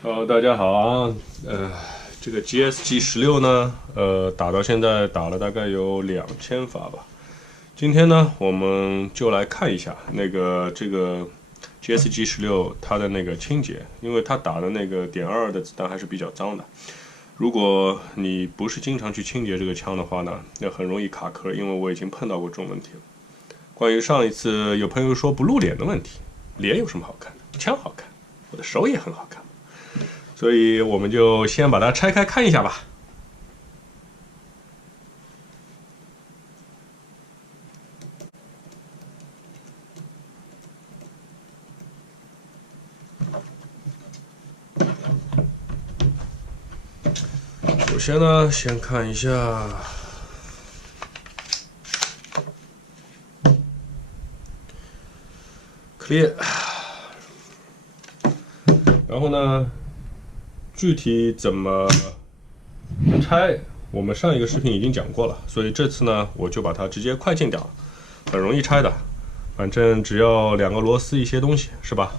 大家好啊，这个 GSG16呢，打到现在打了大概有2000发吧。今天呢，我们就来看一下这个 GSG16它的那个清洁，因为它打的那个.22的子弹还是比较脏的。如果你不是经常去清洁这个枪的话呢，那很容易卡壳，因为我已经碰到过这种问题了。关于上一次有朋友说不露脸的问题，脸有什么好看的？枪好看，我的手也很好看。所以我们就先把它拆开看一下吧。首先呢，先看一下clear，然后呢，具体怎么拆，我们上一个视频已经讲过了，所以这次呢，我就把它直接快进掉，很容易拆的，反正只要2个螺丝一些东西，是吧？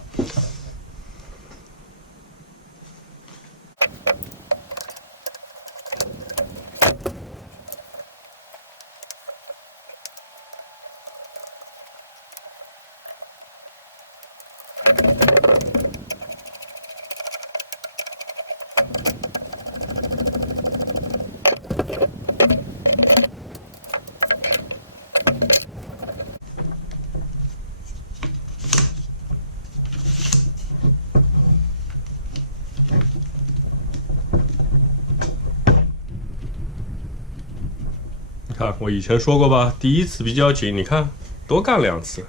看，我以前说过吧，第一次比较紧，你看多干2次，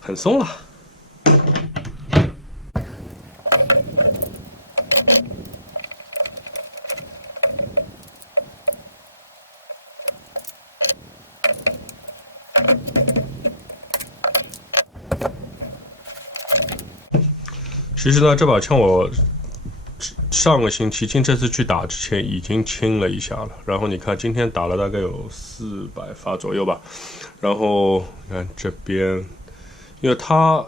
很松了。其实呢，这把枪我上个星期这次去打之前已经清了一下了，然后你看今天打了大概有400发左右吧，然后你看这边，因为它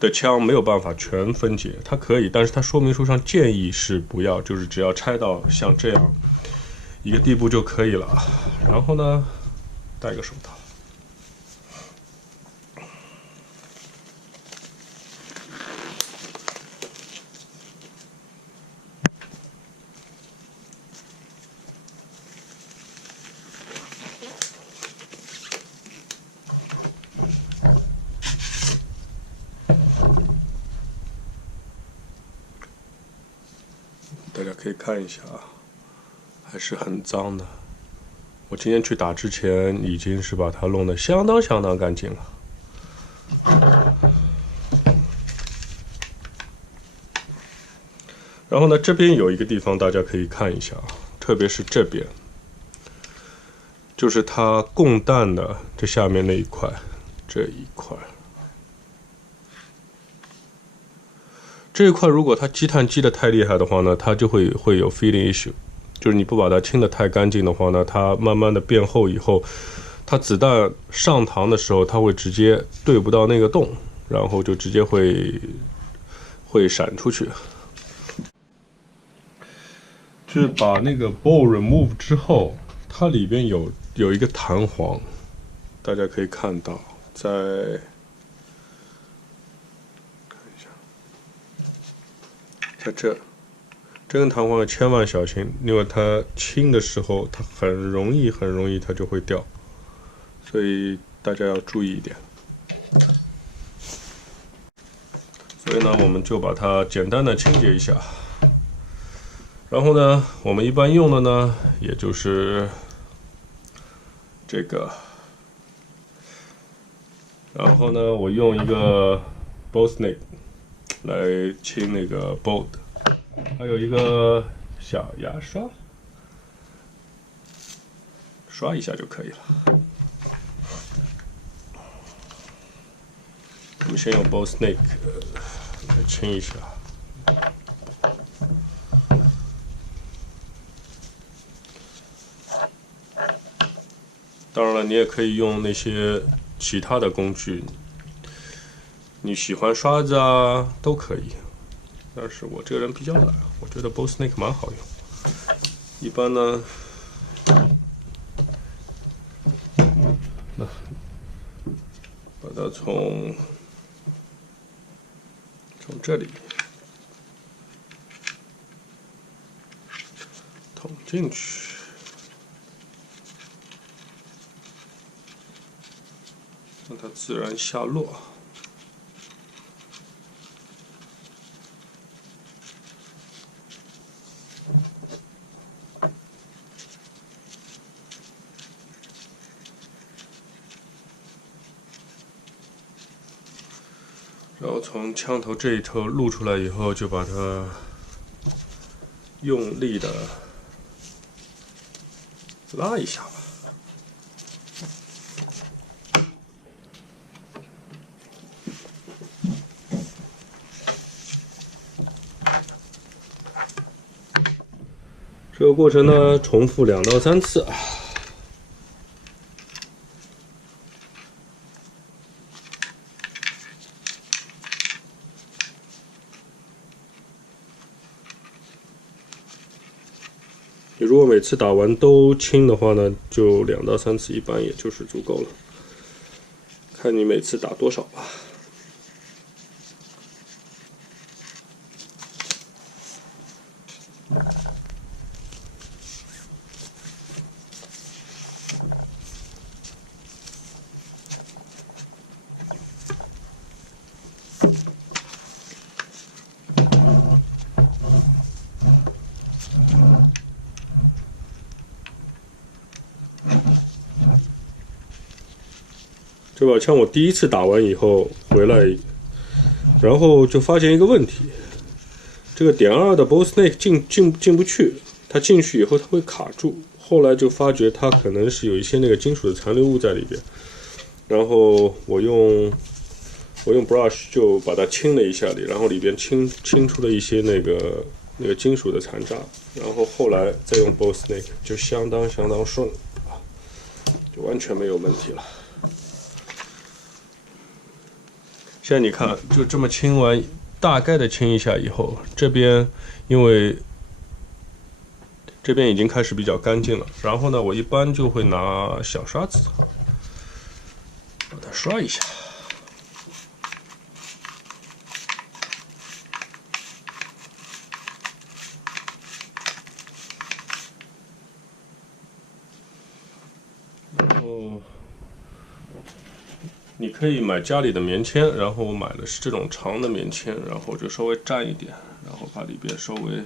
的枪没有办法全分解，它可以，但是它说明书上建议是不要，就是只要拆到像这样一个地步就可以了。然后呢，戴个手套。大家可以看一下啊，还是很脏的。我今天去打之前已经是把它弄得相当干净了。然后呢，这边有一个地方大家可以看一下啊，特别是这边，就是它供弹的这下面那一块，这一块。这一块如果它积碳积得太厉害的话呢，它就会有 feeding issue， 就是你不把它清得太干净的话呢，它慢慢的变厚以后，它子弹上膛的时候，它会直接对不到那个洞，然后就直接会闪出去。就是把那个 ball remove 之后，它里边有一个弹簧，大家可以看到，在。在这根弹簧千万小心，因为它轻的时候，它很容易它就会掉，所以大家要注意一点。所以呢，我们就把它简单的清洁一下。然后呢，我们一般用的呢，也就是这个。然后呢，我用一个 ball snake 来清那个 bolt， 还有一个小牙刷，刷一下就可以了。我们先用 ball snake 来清一下。当然了，你也可以用那些其他的工具，你喜欢刷子啊都可以。但是我这个人比较懒，我觉得 Bose Snake 蛮好用。一般呢，把它从这里捅进去，让它自然下落。然后从枪头这一头露出来以后，就把它用力的拉一下吧。这个过程呢，重复2到3次。你如果每次打完都清的话呢，就2到3次，一般也就是足够了。看你每次打多少吧。这把枪我第一次打完以后回来，然后就发现一个问题，这个.2的 Bose Snake 进不去，它进去以后它会卡住。后来就发觉它可能是有一些那个金属的残留物在里边，然后我用 brush 就把它清了一下然后里边清出了一些那个金属的残渣，然后后来再用 Bose Snake 就相当顺，就完全没有问题了。现在你看，就这么清完，大概的清一下以后，这边因为这边已经开始比较干净了，然后呢，我一般就会拿小刷子把它刷一下。然后你可以买家里的棉签，然后我买的是这种长的棉签，然后就稍微蘸一点，然后把里边稍微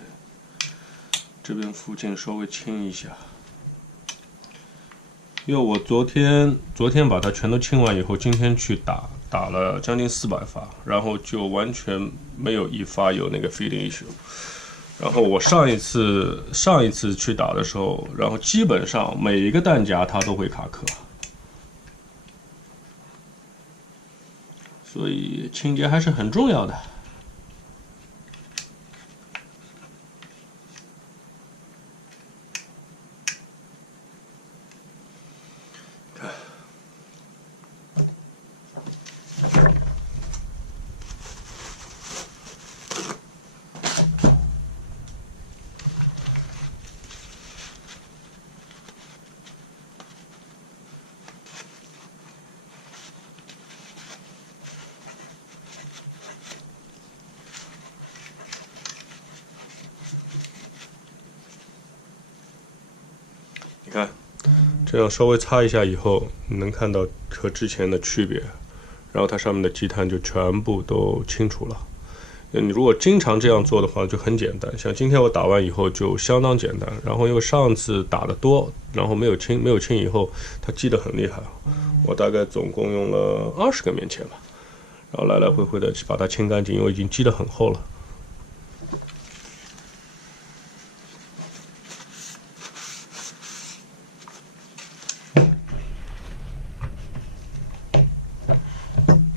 这边附近稍微清一下。因为我昨天把它全都清完以后，今天去打了将近400发，然后就完全没有一发有那个 feeding issue。然后我上一次去打的时候，然后基本上每一个弹夹它都会卡壳，所以清洁还是很重要的。你看，这样稍微擦一下以后，你能看到和之前的区别，然后它上面的积碳就全部都清除了。你如果经常这样做的话，就很简单。像今天我打完以后就相当简单，然后因为上次打的多，然后没有清以后，它积得很厉害。我大概总共用了20个棉签吧，然后来来回回的把它清干净，因为已经积得很厚了。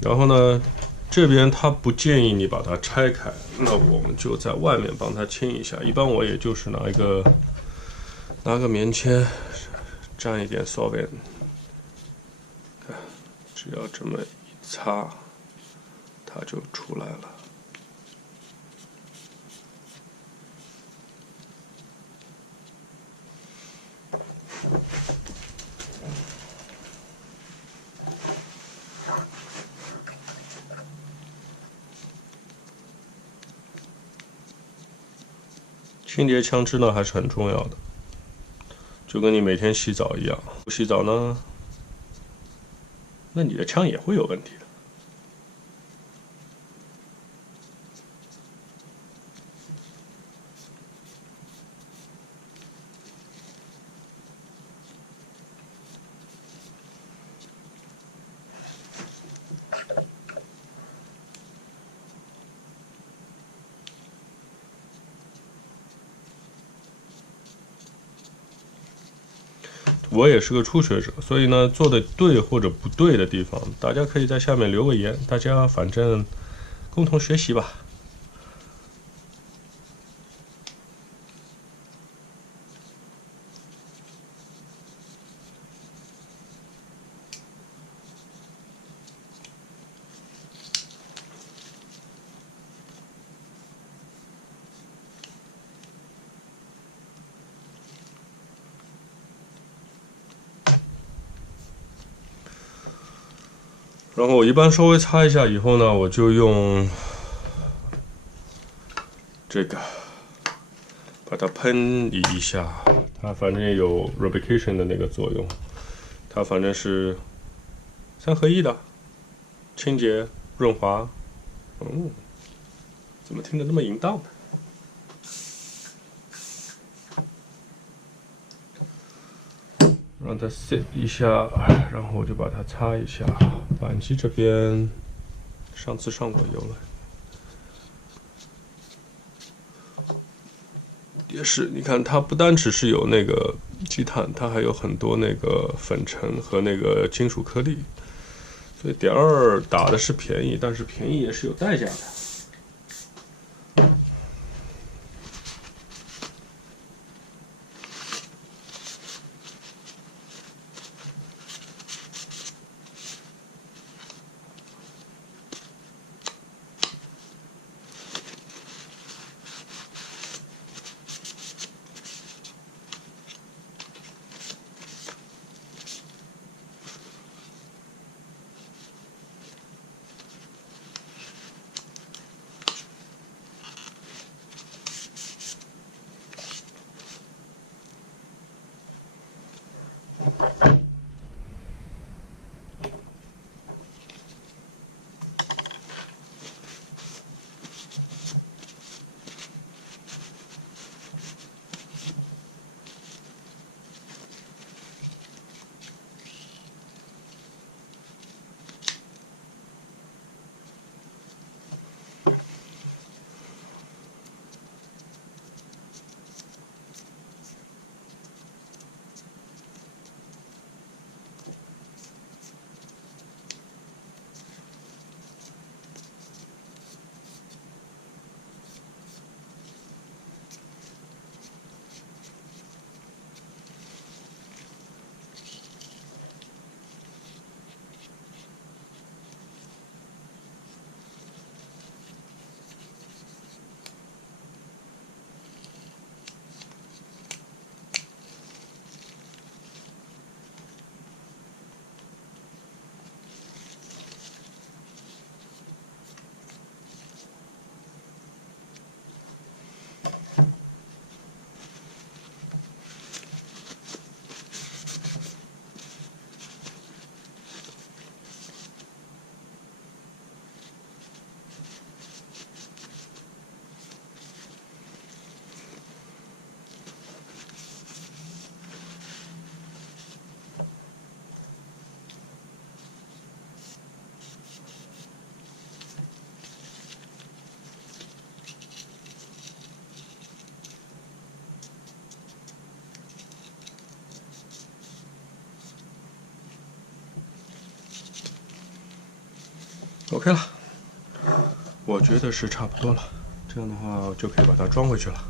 然后呢，这边他不建议你把它拆开，那我们就在外面帮它清一下。一般我也就是拿个棉签，沾一点 solvent， 看，只要这么一擦，它就出来了。清洁枪支呢还是很重要的，就跟你每天洗澡一样，不洗澡呢，那你的枪也会有问题的。我也是个初学者，所以呢，做的对或者不对的地方，大家可以在下面留个言，大家反正共同学习吧。然后我一般稍微擦一下以后呢，我就用这个把它喷一下，它反正也有 lubrication 的那个作用，它反正是3合1的，清洁、润滑。怎么听着那么淫荡呢？让它 sit 一下，然后我就把它擦一下。扳机这边上次上过油了，也是。你看，它不单只是有那个积碳，它还有很多那个粉尘和那个金属颗粒。所以.2打的是便宜，但是便宜也是有代价的。OK 了，我觉得是差不多了。这样的话就可以把它装回去了。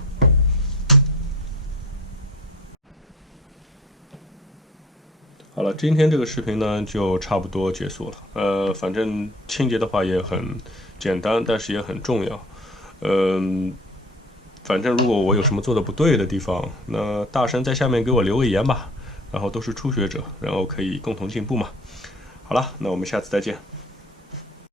好了，今天这个视频呢就差不多结束了。反正清洁的话也很简单，但是也很重要。反正如果我有什么做的不对的地方，那大神在下面给我留个言吧。然后都是初学者，然后可以共同进步嘛。好了，那我们下次再见。